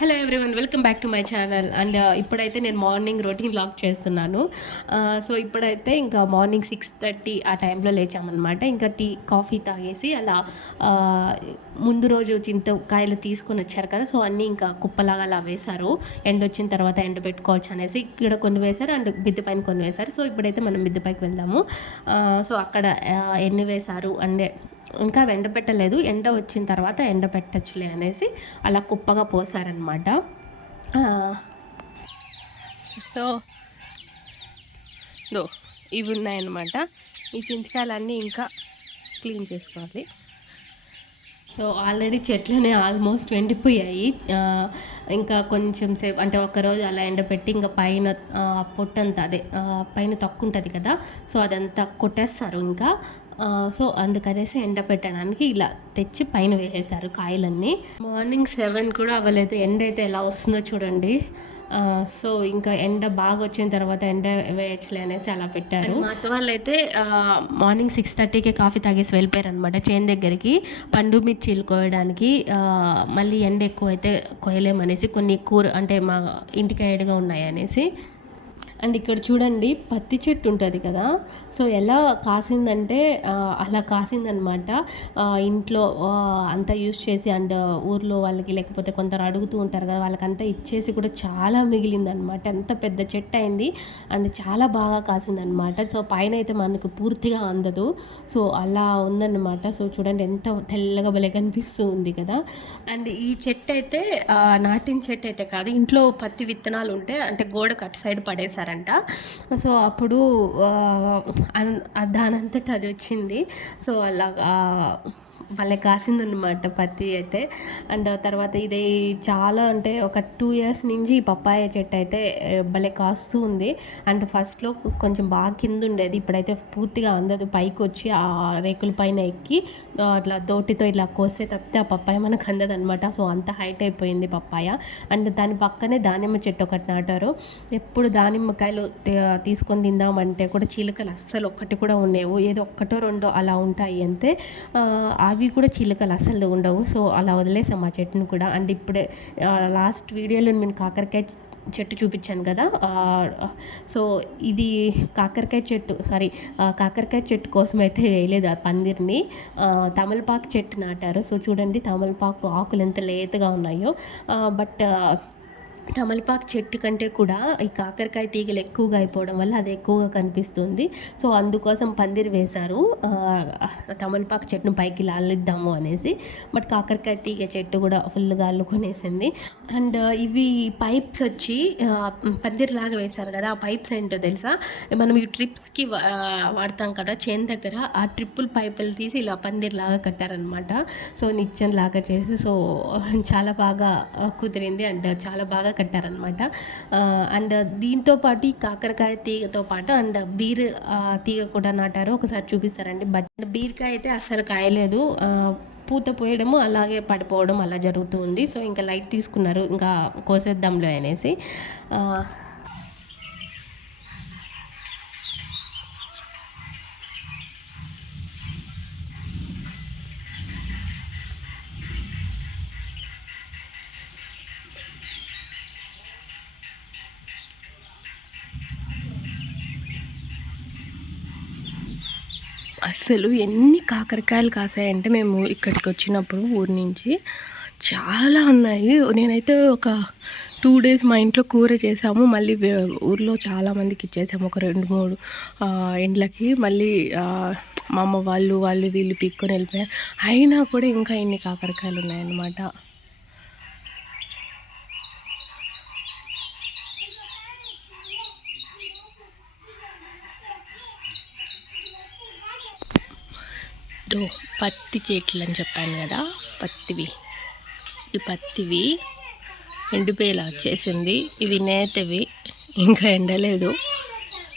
Hello everyone, welcome back to my channel. And ఇప్పుడైతే నేను morning routine vlog చేస్తున్నాను. So ఇప్పుడైతే ఇంకా మార్నింగ్ 6:30 ఆ టైంలో లేచామన్నమాట. ఇంకా కాఫీ తాగేసి అలా ముందు రోజు చింతకాయలు తీసుకొని వచ్చారు కదా, సో అన్నీ ఇంకా కుప్పలాగా అలా వేశారు. ఎండ వచ్చిన తర్వాత ఎండ పెట్టుకోవచ్చు అనేసి ఇక్కడ కొన్ని వేశారు అండ్ మిద్దె పైన కొన్ని వేశారు. సో ఇప్పుడైతే మనం మిద్దె పైకి వెళ్దాము. సో అక్కడ ఎన్ని వేశారు అంటే ఇంకా ఎండ పెట్టలేదు, ఎండ వచ్చిన తర్వాత ఎండ పెట్టచ్చులే అనేసి అలా కుప్పగా పోసారనమాట. సో ఇవి ఉన్నాయన్నమాట. ఈ చింతకాయలన్నీ ఇంకా క్లీన్ చేసుకోవాలి. సో ఆల్రెడీ చెట్లనే ఆల్మోస్ట్ ఎండిపోయాయి. ఇంకా కొంచెం సేపు అంటే ఒకరోజు అలా ఎండబెట్టి ఇంకా పైన పొట్టంతా అదే పైన తక్కువ ఉంటుంది కదా, సో అదంతా కొట్టేస్తారు ఇంకా. సో అందుకనేసి ఎండ పెట్టడానికి ఇలా తెచ్చి పైన వేసేసారు కాయలన్నీ. మార్నింగ్ 7 కూడా అవ్వలేదు, ఎండ అయితే ఎలా వస్తుందో చూడండి. సో ఇంకా ఎండ బాగా వచ్చిన తర్వాత ఎండ వేయచ్చులే అనేసి అలా పెట్టారు. మా అత్త వాళ్ళు అయితే మార్నింగ్ 6:30కే కాఫీ తాగేసి వెళ్ళిపోయారు అనమాట చేను దగ్గరికి పండు మిర్చీలు కోయడానికి. మళ్ళీ ఎండ ఎక్కువ అయితే కోయలేమనేసి కొన్ని అంటే మా ఇంటికి ఎడుగా ఉన్నాయి అనేసి. అండ్ ఇక్కడ చూడండి పత్తి చెట్టు ఉంటుంది కదా, సో ఎలా కాసిందంటే అలా కాసిందనమాట. ఇంట్లో అంతా యూస్ చేసి అండ్ ఊర్లో వాళ్ళకి లేకపోతే కొందరు అడుగుతూ ఉంటారు కదా, వాళ్ళకంతా ఇచ్చేసి కూడా చాలా మిగిలిందనమాట. ఎంత పెద్ద చెట్టు అయింది అండ్ చాలా బాగా కాసిందనమాట. సో పైన అయితే మనకు పూర్తిగా అందదు, సో అలా ఉందన్నమాట. సో చూడండి ఎంత తెల్లగా భలే కనిపిస్తూ ఉంది కదా. అండ్ ఈ చెట్టు అయితే నాటిన చెట్టు అయితే కాదు, ఇంట్లో పత్తి విత్తనాలు ఉంటే అంటే గోడ కట్ సైడ్ పడేశారు. సో అప్పుడు దానంతట అది వచ్చింది. సో అలాగా భలే కాసిందనమాట పత్తి అయితే. అండ్ తర్వాత ఇది చాలా అంటే ఒక 2 years నుంచి ఈ పప్పాయ చెట్టు అయితే భలే కాస్తూ ఉంది. అండ్ ఫస్ట్లో కొంచెం బాగా కింద ఉండేది, ఇప్పుడైతే పూర్తిగా అందదు, పైకి వచ్చి ఆ రేకుల పైన ఎక్కి అట్లా దోటితో ఇట్లా కోస్తే తప్పితే ఆ పప్పాయ మనకు అందదు అనమాట. సో అంత హైట్ అయిపోయింది పప్పాయ. అండ్ దాని పక్కనే దానిమ్మ చెట్టు ఒకటి నాటారు. ఎప్పుడు దానిమ్మకాయలు తీసుకొని తిందామంటే కూడా చిలుకలు అస్సలు ఒక్కటి కూడా ఉండేవు, ఏదో ఒక్కటో రెండో అలా ఉంటాయి అంతే. అవి కూడా చిలుకలు అసలు ఉండవు. సో అలా వదిలేసాం ఆ చెట్టును కూడా. అండ్ ఇప్పుడే లాస్ట్ వీడియోలో నేను కాకరకాయ చెట్టు చూపించాను కదా, సో ఇది కాకరకాయ చెట్టు కోసం అయితే వేయలేదు ఆ పందిరిని, తమలపాకు చెట్టు నాటారు. సో చూడండి తమలపాకు ఆకులు ఎంత లేతగా ఉన్నాయో. బట్ తమలపాకు చెట్టు కంటే కూడా ఈ కాకరకాయ తీగలు ఎక్కువగా అయిపోవడం వల్ల అది ఎక్కువగా కనిపిస్తుంది. సో అందుకోసం పందిరి వేశారు, తమలపాకు చెట్టును పైకి లాలిద్దాము అనేసి. బట్ కాకరకాయ తీగ చెట్టు కూడా ఫుల్గా అల్లుకొనేసింది. అండ్ ఇవి పైప్స్ వచ్చి పందిరిలాగా వేశారు కదా, ఆ పైప్స్ ఏంటో తెలుసా, మనం ఈ ట్రిప్స్కి వాడతాం కదా చేను దగ్గర, ఆ ట్రిప్పుల్ పైపులు తీసి ఇలా పందిరిలాగా కట్టారనమాట. సో నిచ్చెన లాగా చేసి సో చాలా బాగా కుదిరింది అండ్ చాలా బాగా కట్టారనమాట. అండ్ దీంతో పాటు ఈ కాకరకాయ తీగతో పాటు అండ్ బీర్ తీగ కూడా నాటారు. ఒకసారి చూపిస్తారండి. బట్ బీరకాయ అయితే అస్సలు కాయలేదు, పూత పోయడము అలాగే పడిపోవడం అలా జరుగుతూ ఉంది. సో ఇంకా లైట్ తీసుకున్నారు, ఇంకా కోసేద్దాంలో అనేసి. అసలు ఎన్ని కాకరకాయలు కాసాయంటే మేము ఇక్కడికి వచ్చినప్పుడు ఊరి నుంచి చాలా ఉన్నాయి. నేనైతే ఒక 2 days మా ఇంట్లో కూర చేసాము, మళ్ళీ ఊర్లో చాలామందికి ఇచ్చేసాము, ఒక 2-3 ఇండ్లకి. మళ్ళీ మా అమ్మ వాళ్ళు వీళ్ళు పీక్కొని వెళ్ళిపోయారు. అయినా కూడా ఇంకా ఇన్ని కాకరకాయలు ఉన్నాయన్నమాట. పత్తి చెట్లు అని చెప్పాను కదా, ఈ పత్తివి ఎండిపోయేలా వచ్చేసింది. ఇవి నేతవి, ఇంకా ఎండలేదు,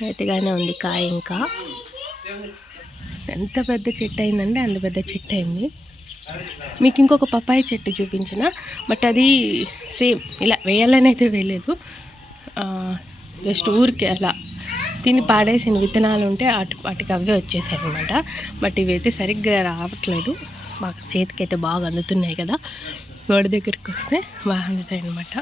నేతగానే ఉంది కాయ. ఇంకా ఎంత పెద్ద చెట్టు అయిందండి, అంత పెద్ద చెట్టు అయింది. మీకు ఇంకొక పప్పాయ చెట్టు చూపించిన, బట్ అది సేమ్ ఇలా వేయాలని అయితే వేయలేదు, జస్ట్ ఊరికే అలా తిని పాడేసిన విత్తనాలు ఉంటే వాటికి అవే వచ్చేసాయి అనమాట. బట్ ఇవైతే సరిగ్గా రావట్లేదు, మాకు చేతికి అయితే బాగా అందుతున్నాయి కదా. గోడ దగ్గరికి వస్తే బాగుంటాయి అన్నమాట.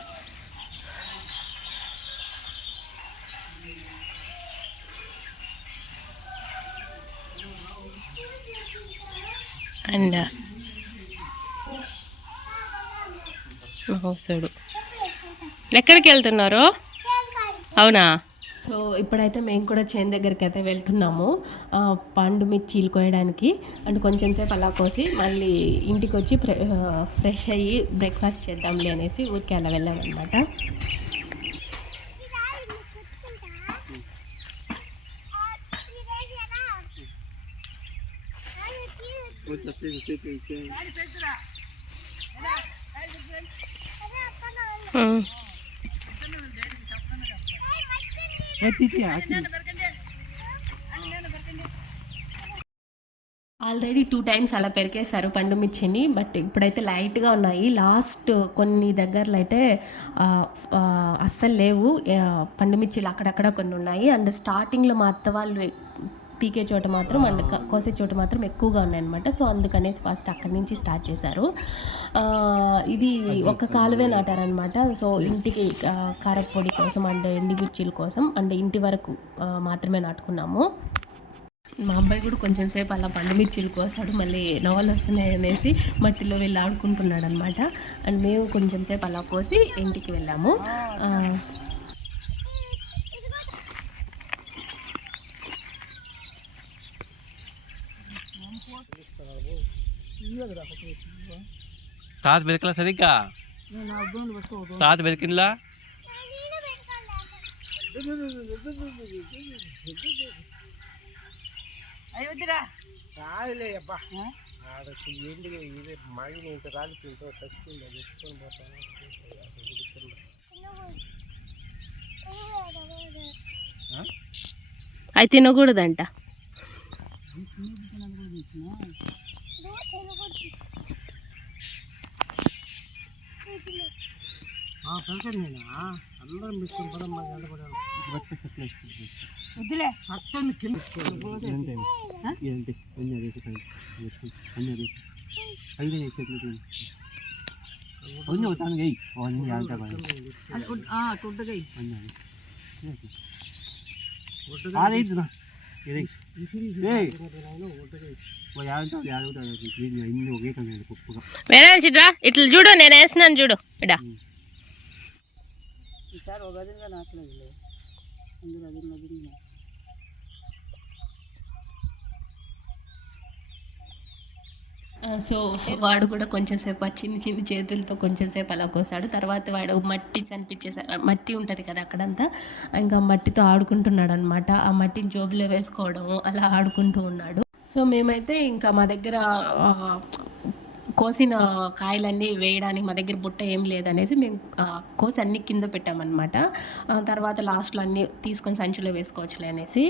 అండ్ చూడు ఎక్కడికి వెళ్తున్నారు? అవునా? సో ఇప్పుడైతే మేము కూడా చేను దగ్గరికి అయితే వెళ్తున్నాము పండు మిర్చీలు కోయడానికి. అండ్ కొంచెం సేపు అలా కోసి మళ్ళీ ఇంటికి వచ్చి ఫ్రెష్ అయ్యి బ్రేక్ఫాస్ట్ చేద్దాంలే అనేసి ఊరికే అలా వెళ్ళామన్నమాట. ఆల్రెడీ 2 టైమ్స్ అలా పెరికేశారు పండు మిర్చిని. బట్ ఇప్పుడైతే లైట్గా ఉన్నాయి. లాస్ట్ కొన్ని దగ్గరలో అయితే అస్సలు లేవు పండు మిర్చిలు, అక్కడక్కడ కొన్ని ఉన్నాయి. అండ్ స్టార్టింగ్లో మా అత్త వాళ్ళు పీకే చోట మాత్రం అండ్ కోసే చోట మాత్రం ఎక్కువగా ఉన్నాయన్నమాట. సో అందుకనేసి ఫస్ట్ అక్కడి నుంచి స్టార్ట్ చేశారు. ఇది ఒక కాలువే నాటారనమాట. సో ఇంటికి కారపొడి కోసం అండ్ ఎండిమిర్చీల కోసం అండ్ ఇంటి వరకు మాత్రమే నాటుకున్నాము. మా అబ్బాయి కూడా కొంచెం సేపు అలా పండు మిర్చీలు కోస్తాడు, మళ్ళీ నవలు వస్తున్నాయి అనేసి మట్టిలో వెళ్ళి ఆడుకుంటున్నాడు అనమాట. అండ్ మేము కొంచెం సేపు అలా కోసి ఇంటికి వెళ్ళాము. తాత బెరకలా సరిగ్గా తాత బెరికిన్లా రాదులే అబ్బా ఏంటి ఇది మళ్ళీ ఇంత రాలిపోయిందో తచ్చింది అది ఎత్తుకొని పోతాను. అవి తినకూడదంట. అందరం పెట్టుకుని పదం మాకు ఎండపడాలి. వద్దులే అట్టండి కింద ఏంటి అన్ని చెట్లు అవుతాను గై అన్నీ ఆడైతున్నా ఇట్లా చూడు, నేను వేసినాను చూడు. ఇడా ఈసారి ఒక గదిగా నాట్లేదు. సో వాడు కూడా కొంచెం సేపు చిన్న చిన్న చేతులతో కొంచెం సేపు అలా కోసాడు. తర్వాత వాడు మట్టి కనిపించేసాడు, మట్టి ఉంటుంది కదా అక్కడంతా, ఇంకా మట్టితో ఆడుకుంటున్నాడు అనమాట. ఆ మట్టిని జోబులో వేసుకోవడం అలా ఆడుకుంటూ ఉన్నాడు. సో మేమైతే ఇంకా మా దగ్గర కోసిన కాయలన్నీ వేయడానికి మా దగ్గర బుట్ట ఏం లేదనేసి మేము కోసి అన్ని కింద పెట్టామన్నమాట. తర్వాత లాస్ట్లో అన్నీ తీసుకొని సంచిలో వేసుకోవచ్చులే అనేసి.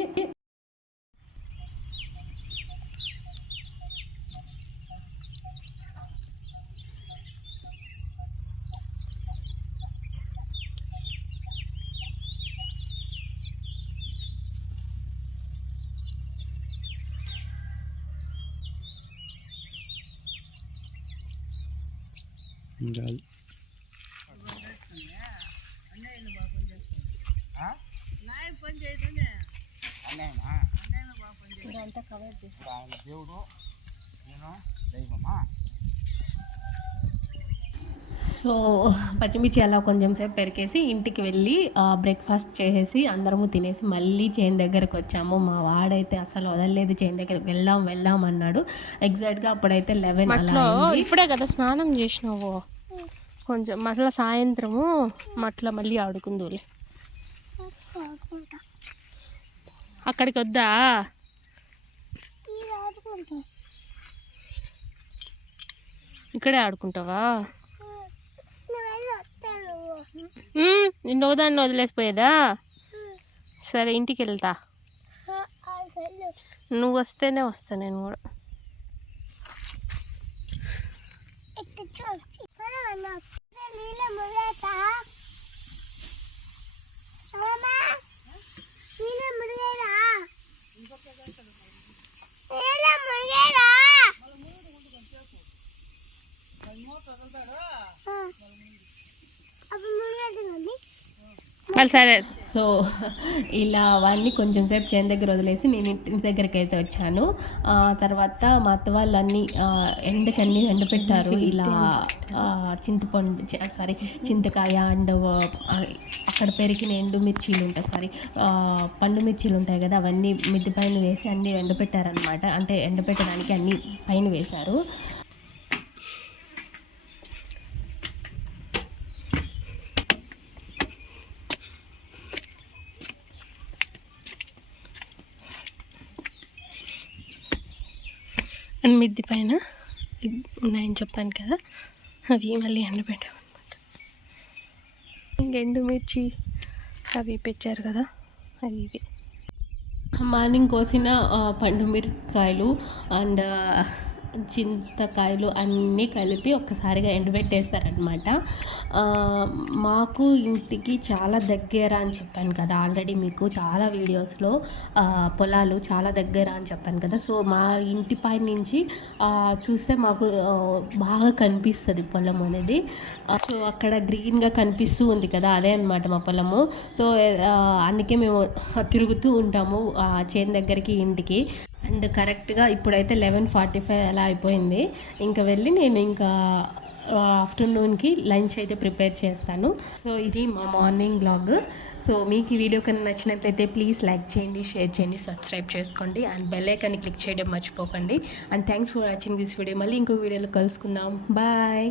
సో పచ్చిమిర్చి అలా కొంచెం సేపు పెరికేసి ఇంటికి వెళ్ళి బ్రేక్ఫాస్ట్ చేసేసి అందరము తినేసి మళ్ళీ చేను దగ్గరకు వచ్చాము. మా వాడైతే అసలు వదలలేదు, చేను దగ్గరకు వెళ్దాం అన్నాడు. ఎగ్జాక్ట్గా అప్పుడైతే 11 అలా. ఇప్పుడే కదా స్నానం చేసినావు, కొంచెం మళ్ళీ సాయంత్రము మట్ల మళ్ళీ ఆడుకుందులే. అక్కడికి వద్దా? ఇక్కడే ఆడుకుంటావా? నిన్ను ఒకదాన్ని వదిలేసిపోయేదా? సరే ఇంటికి వెళ్తా, నువ్వు వస్తేనే వస్తా నేను కూడా. సరే. సో ఇలా అవన్నీ కొంచెం సేపు చేను దగ్గర వదిలేసి నేను ఇంటి దగ్గరికి అయితే వచ్చాను. తర్వాత మా అత్త వాళ్ళు అన్నీ ఎండకన్నీ ఎండపెట్టారు. ఇలా చింతకాయ అండ్ అక్కడ పెరిగిన ఎండు మిర్చీలు ఉంటాయి, పండు మిర్చీలు ఉంటాయి కదా, అవన్నీ మిద్ది పైన వేసి అన్నీ ఎండపెట్టారనమాట. అంటే ఎండపెట్టడానికి అన్నీ పైన వేశారు. అండ్ మిద్ది పైన ఉన్నాయని చెప్పాను కదా, అవి మళ్ళీ ఎండబెట్టామన్నమాట. ఇంక ఎండుమిర్చి అవి పెట్టారు కదా, అవి ఇవి మార్నింగ్ కోసిన పండు మిరపకాయలు అండ్ చింతకాయలు అన్నీ కలిపి ఒక్కసారిగా ఎండబెట్టేస్తారనమాట. మాకు ఇంటికి చాలా దగ్గర అని చెప్పాను కదా ఆల్రెడీ మీకు చాలా వీడియోస్లో, పొలాలు చాలా దగ్గర అని చెప్పాను కదా. సో మా ఇంటి పై నుంచి చూస్తే మాకు బాగా కనిపిస్తుంది పొలం అనేది. సో అక్కడ గ్రీన్గా కనిపిస్తూ ఉంది కదా, అదే అనమాట మా పొలము. సో అందుకే మేము తిరుగుతూ ఉంటాము చేను దగ్గరికి ఇంటికి. అండ్ కరెక్ట్గా ఇప్పుడైతే 11:45 అలా అయిపోయింది. ఇంకా వెళ్ళి నేను ఇంకా ఆఫ్టర్నూన్కి లంచ్ అయితే ప్రిపేర్ చేస్తాను. సో ఇది మా మార్నింగ్ వ్లాగ్. సో మీకు ఈ వీడియో కన్నా నచ్చినట్లయితే ప్లీజ్ లైక్ చేయండి, షేర్ చేయండి, సబ్స్క్రైబ్ చేసుకోండి అండ్ బెల్ ఐకాన్ని క్లిక్ చేయడం మర్చిపోకండి. And thanks for watching this video. మళ్ళీ ఇంకొక వీడియోలో కలుసుకుందాం. బాయ్.